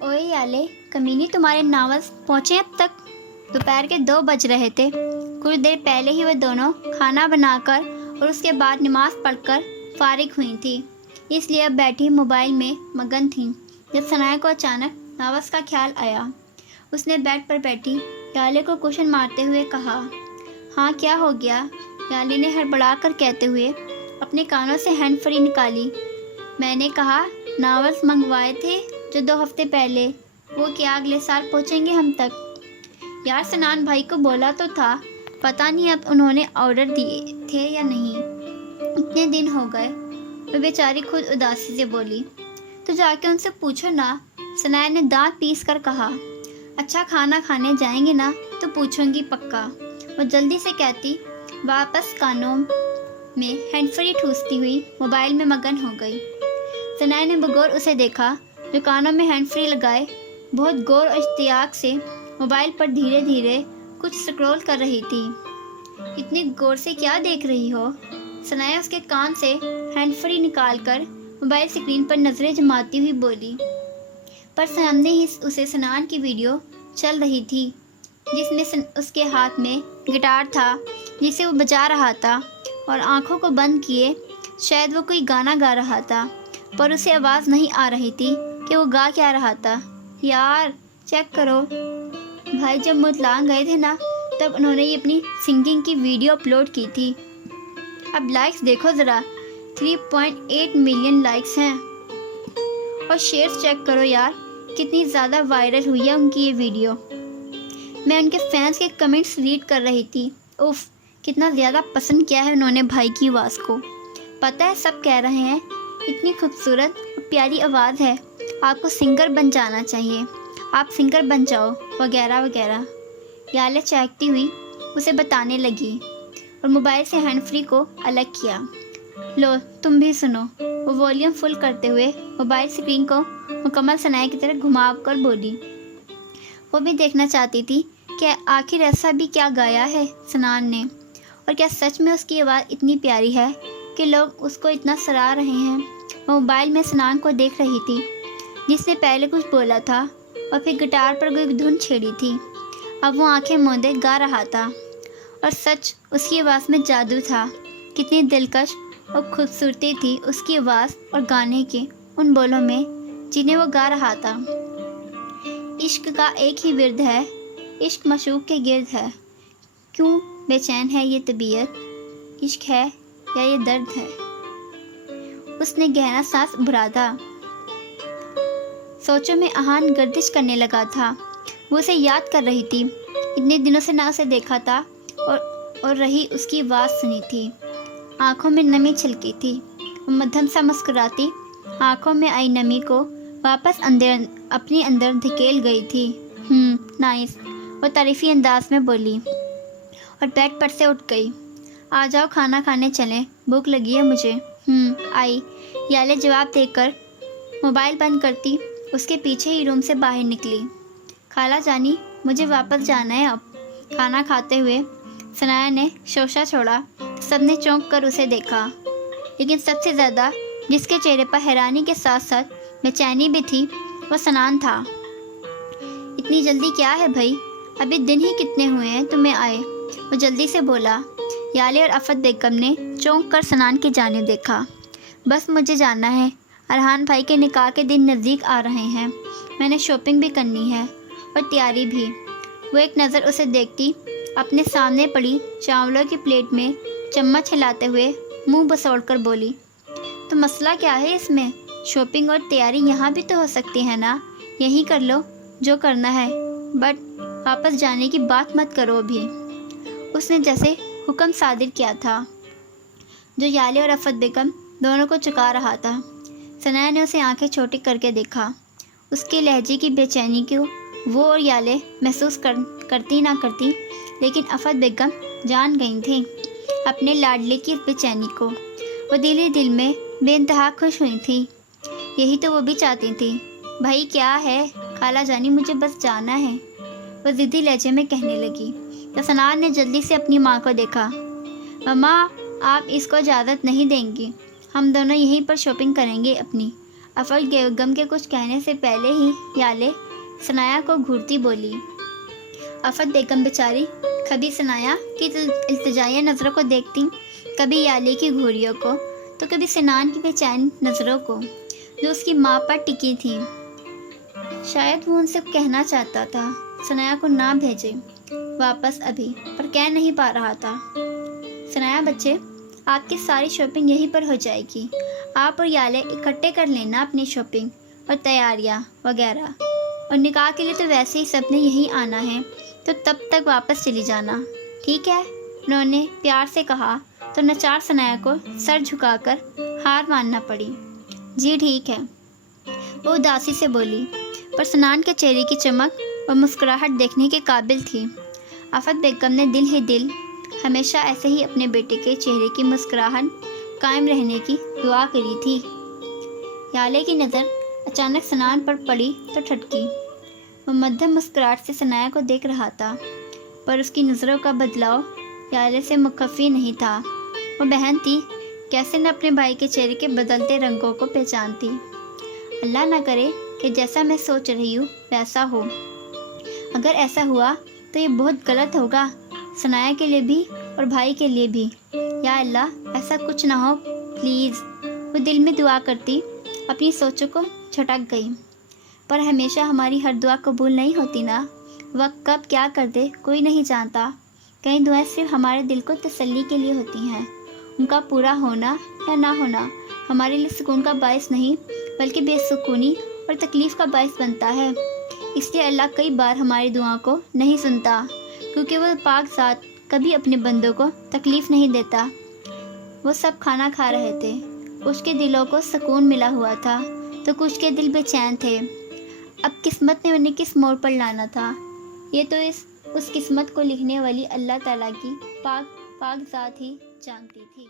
ओए याले कमीनी, तुम्हारे नावल पहुँचे अब तक? दोपहर के 2 बज रहे थे। कुछ देर पहले ही वह दोनों खाना बनाकर और उसके बाद नमाज पढ़कर फारिग हुई थी, इसलिए अब बैठी मोबाइल में मगन थीं। जब सनाया को अचानक नावस का ख्याल आया, उसने बेड पर बैठी याले को क्वेश्चन मारते हुए कहा, हाँ क्या हो गया? याले ने हड़बड़ा कर कहते हुए अपने कानों से हैंड फ्री निकाली। मैंने कहा नावल्स मंगवाए थे जो 2 हफ्ते पहले, वो क्या अगले साल पहुँचेंगे हम तक? यार सनान भाई को बोला तो था, पता नहीं अब उन्होंने ऑर्डर दिए थे या नहीं, इतने दिन हो गए। वह बेचारी खुद उदासी से बोली। तो जाके उनसे पूछो ना, सनाया ने दांत पीस कर कहा। अच्छा खाना खाने जाएंगे ना तो पूछूंगी पक्का, वो जल्दी से कहती वापस कानों में हैंड फ्री ठूसती हुई मोबाइल में मगन हो गई। सनाया ने बगौर उसे देखा जो कानों में हैंड फ्री लगाए बहुत गौर और इश्तियाक से मोबाइल पर धीरे धीरे कुछ स्क्रॉल कर रही थी। इतनी गौर से क्या देख रही हो? सनाया उसके कान से हैंड फ्री निकालकर मोबाइल स्क्रीन पर नजरें जमाती हुई बोली। पर सामने ही उसे सनान की वीडियो चल रही थी जिसमें उसके हाथ में गिटार था जिसे वो बजा रहा था और आंखों को बंद किए शायद वो कोई गाना गा रहा था, पर उसे आवाज़ नहीं आ रही थी कि वो गा क्या रहा था। यार चेक करो, भाई जब मुतलान गए थे ना तब उन्होंने ये अपनी सिंगिंग की वीडियो अपलोड की थी। अब लाइक्स देखो ज़रा, 3.8 मिलियन लाइक्स हैं। और शेयर्स चेक करो यार, कितनी ज़्यादा वायरल हुई है उनकी ये वीडियो। मैं उनके फैंस के कमेंट्स रीड कर रही थी। उफ़, कितना ज़्यादा पसंद किया है उन्होंने भाई की आवाज़ को। पता है सब कह रहे हैं इतनी खूबसूरत और प्यारी आवाज़ है, आपको सिंगर बन जाना चाहिए, आप सिंगर बन जाओ वगैरह वगैरह। याले चहकती हुई उसे बताने लगी और मोबाइल से हैंड फ्री को अलग किया। लो तुम भी सुनो, वो वॉल्यूम फुल करते हुए मोबाइल स्क्रीन को मुकम्मल सनाया की तरह घुमा कर बोली। वो भी देखना चाहती थी कि आखिर ऐसा भी क्या गाया है सनान ने, और क्या सच में उसकी आवाज़ इतनी प्यारी है कि लोग उसको इतना सराह रहे हैं। वो मोबाइल में सनान को देख रही थी जिसने पहले कुछ बोला था और फिर गिटार पर कोई धुन छेड़ी थी। अब वो आंखें मूंदे गा रहा था और सच उसकी आवाज़ में जादू था। कितनी दिलकश और खूबसूरती थी उसकी आवाज़ और गाने के उन बोलों में जिन्हें वो गा रहा था। इश्क का एक ही विर्द है, इश्क मशूक के गिर्द है, क्यों बेचैन है ये तबीयत, इश्क है या ये दर्द है। उसने गहरा सांस भरा। सोचों में आहान गर्दिश करने लगा था। वो उसे याद कर रही थी, इतने दिनों से ना उसे देखा था और रही उसकी आवाज़ सुनी थी। आंखों में नमी छलकी थी। वो मध्यम सा मुस्कुराती आंखों में आई नमी को वापस अंदर अपने अंदर धकेल गई थी। नाइस, वो तारीफी अंदाज में बोली और बेड पर से उठ गई। आ जाओ खाना खाने चलें, भूख लगी है मुझे। आई, याले जवाब देकर मोबाइल बंद करती उसके पीछे ही रूम से बाहर निकली। खाला जानी, मुझे वापस जाना है अब। खाना खाते हुए सनाया ने शोशा छोड़ा। सबने चौंक कर उसे देखा, लेकिन सबसे ज़्यादा जिसके चेहरे पर हैरानी के साथ साथ बेचैनी भी थी वह सनान था। इतनी जल्दी क्या है भाई, अभी दिन ही कितने हुए हैं तुम्हें आए? वो जल्दी से बोला। याले और अफत बेगम ने चौंक कर सनान की जानिब देखा। बस मुझे जाना है, अरहान भाई के निकाह के दिन नज़दीक आ रहे हैं, मैंने शॉपिंग भी करनी है और तैयारी भी। वो एक नज़र उसे देखती अपने सामने पड़ी चावलों की प्लेट में चम्मच हिलाते हुए मुंह बसोड़ कर बोली, तो मसला क्या है इसमें? शॉपिंग और तैयारी यहाँ भी तो हो सकती है ना, यहीं कर लो जो करना है, बट वापस जाने की बात मत करो अभी। उसने जैसे हुक्म सादिर किया था जो याले और अफत बेगम दोनों को चुका रहा था। सनाया ने उसे आंखें छोटी करके देखा। उसके लहजे की बेचैनी को वो और याले महसूस करती ना करती, लेकिन अफत बेगम जान गई थी अपने लाडले की बेचैनी को। वो दिल ही दिल में बेइंतहा खुश हुई थी। यही तो वो भी चाहती थी। भाई क्या है खाला जानी, मुझे बस जाना है, वो ज़िद्दी लहजे में कहने लगी। तो सनार ने जल्दी से अपनी माँ को देखा। मम्मा, आप इसको इजाज़त नहीं देंगी, हम दोनों यहीं पर शॉपिंग करेंगे अपनी, آفت بیگم کے کچھ کہنے سے پہلے ہی یالے ثنایا کو گھورتی بولی۔ آفت بیگم بیچاری کبھی ثنایا کی التجائیہ نظروں کو دیکھتی، کبھی یالے کی گھوریوں کو، تو کبھی سنان کی بے چین نظروں کو جو اس کی ماں پر ٹکی تھی۔ شاید وہ ان سے کہنا چاہتا تھا ثنایا کو نہ بھیجے واپس ابھی، پر کہہ نہیں پا رہا تھا۔ ثنایا بچے، آپ کی ساری شاپنگ یہیں پر ہو جائے گی، آپ اور یالے اکٹھے کر لینا اپنی شاپنگ اور تیاریاں وغیرہ، اور نکاح کے لیے تو ویسے ہی سب نے یہیں آنا ہے، تو تب تک واپس چلی جانا، ٹھیک ہے؟ انہوں نے پیار سے کہا تو نچار ثنایا کو سر جھکا کر ہار ماننا پڑی۔ جی ٹھیک ہے، وہ اداسی سے بولی، پر سنان کے چہرے کی چمک اور مسکراہٹ دیکھنے کے قابل تھی۔ آفت بیگم نے دل ہی دل ہمیشہ ایسے ہی اپنے بیٹے کے چہرے کی مسکراہٹ قائم رہنے کی دعا کری تھی۔ یالے کی نظر اچانک سنان پر پڑی تو ٹھٹکی۔ وہ مدھم مسکراہٹ سے ثنایا کو دیکھ رہا تھا، پر اس کی نظروں کا بدلاؤ یالے سے مخفی نہیں تھا۔ وہ بہن تھی، کیسے نہ اپنے بھائی کے چہرے کے بدلتے رنگوں کو پہچانتی۔ اللہ نہ کرے کہ جیسا میں سوچ رہی ہوں ویسا ہو، اگر ایسا ہوا تو یہ بہت غلط ہوگا، ثنایا کے لیے بھی اور بھائی کے لیے بھی۔ یا اللہ ایسا کچھ نہ ہو پلیز۔ وہ دل میں دعا کرتی اپنی سوچوں کو جھٹک گئی۔ پر ہمیشہ ہماری ہر دعا قبول نہیں ہوتی نا، وقت کب کیا کر دے کوئی نہیں جانتا۔ کئی دعائیں صرف ہمارے دل کو تسلی کے لیے ہوتی ہیں، ان کا پورا ہونا یا نہ ہونا ہمارے لیے سکون کا باعث نہیں بلکہ بے سکونی اور تکلیف کا باعث بنتا ہے۔ اس لیے اللہ کئی بار ہماری دعاؤں کو نہیں سنتا، کیونکہ وہ پاک ذات کبھی اپنے بندوں کو تکلیف نہیں دیتا۔ وہ سب کھانا کھا رہے تھے، کچھ کے دلوں کو سکون ملا ہوا تھا تو کچھ کے دل بے چین تھے۔ اب قسمت نے انہیں کس موڑ پر لانا تھا، یہ تو اس قسمت کو لکھنے والی اللہ تعالیٰ کی پاک ذات ہی جانتی تھی۔